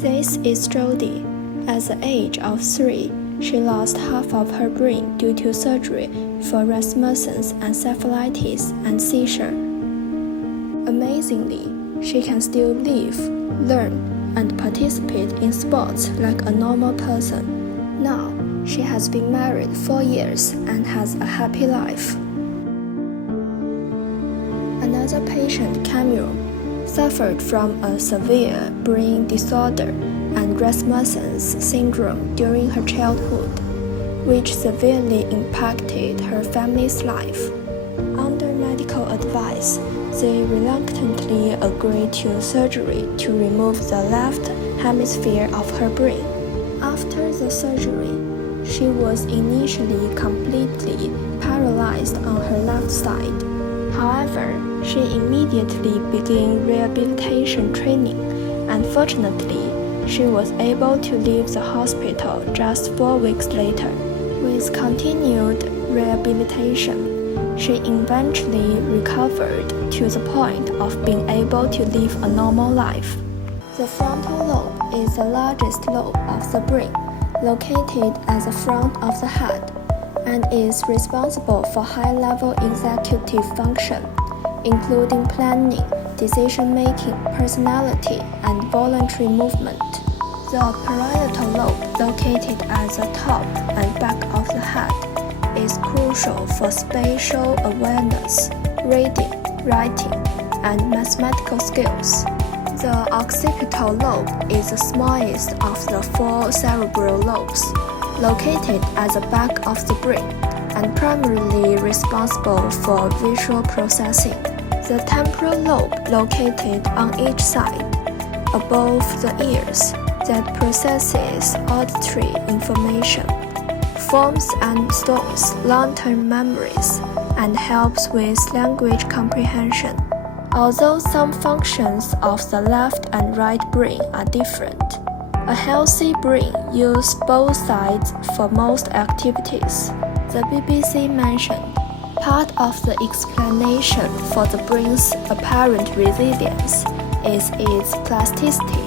This is Jody. At the age of 3, she lost half of her brain due to surgery for Rasmussen's encephalitis and seizure. Amazingly, she can still live, learn, and participate in sports like a normal person. Now, she has been married 4 years and has a happy life. Another patient, Cameron, suffered from a severe brain disorder and Rasmussen's syndrome during her childhood, which severely impacted her family's life. Under medical advice, they reluctantly agreed to surgery to remove the left hemisphere of her brain. After the surgery, she was initially completely paralyzed on her left side. However, she immediately began rehabilitation training, and fortunately, she was able to leave the hospital just 4 weeks later. With continued rehabilitation, she eventually recovered to the point of being able to live a normal life. The frontal lobe is the largest lobe of the brain, located at the front of the head, and is responsible for high-level executive function, including planning, decision-making, personality, and voluntary movement. The parietal lobe, located at the top and back of the head, is crucial for spatial awareness, reading, writing, and mathematical skills. The occipital lobe is the smallest of the 4 cerebral lobes, located at the back of the brain and primarily responsible for visual processing. The temporal lobe, located on each side, above the ears, that processes auditory information, forms and stores long-term memories, and helps with language comprehension. Although some functions of the left and right brain are different, a healthy brain uses both sides for most activities. The BBC mentioned, part of the explanation for the brain's apparent resilience is its plasticity,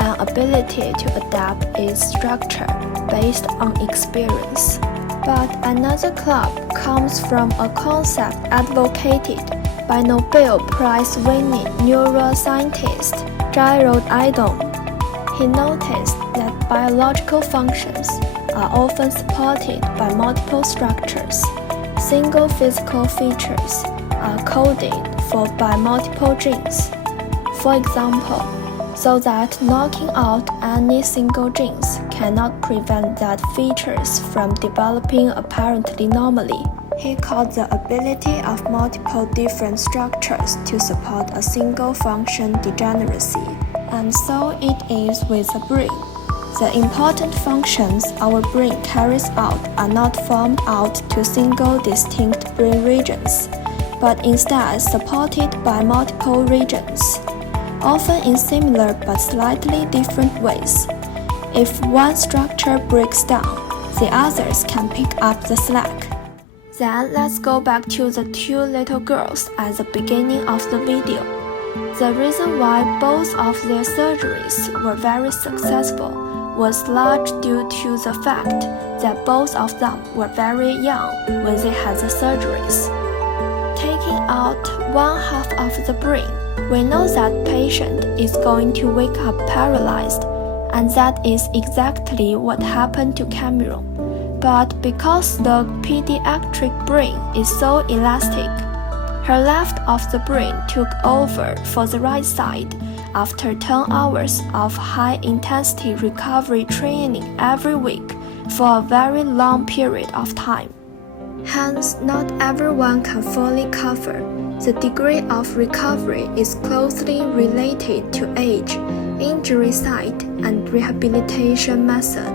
an ability to adapt its structure based on experience. But another club comes from a concept advocated by Nobel Prize-winning neuroscientist Gerald Idom. He noticed that biological functions are often supported by multiple structures. Single physical features are coded for by multiple genes. For example, so that knocking out any single genes cannot prevent that features from developing apparently normally. He called the ability of multiple different structures to support a single function degeneracy. And so it is with the brain. The important functions our brain carries out are not formed out to single distinct brain regions, but instead supported by multiple regions, often in similar but slightly different ways. If one structure breaks down, the others can pick up the slack. Then let's go back to the 2 little girls at the beginning of the video. The reason why both of their surgeries were very successful was large due to the fact that both of them were very young when they had the surgeries. Taking out one half of the brain, we know that patient is going to wake up paralyzed, and that is exactly what happened to Cameron. But because the pediatric brain is so elastic, her left of the brain took over for the right side after 10 hours of high-intensity recovery training every week for a very long period of time. Hence, not everyone can fully cover. The degree of recovery is closely related to age, injury site, and rehabilitation method.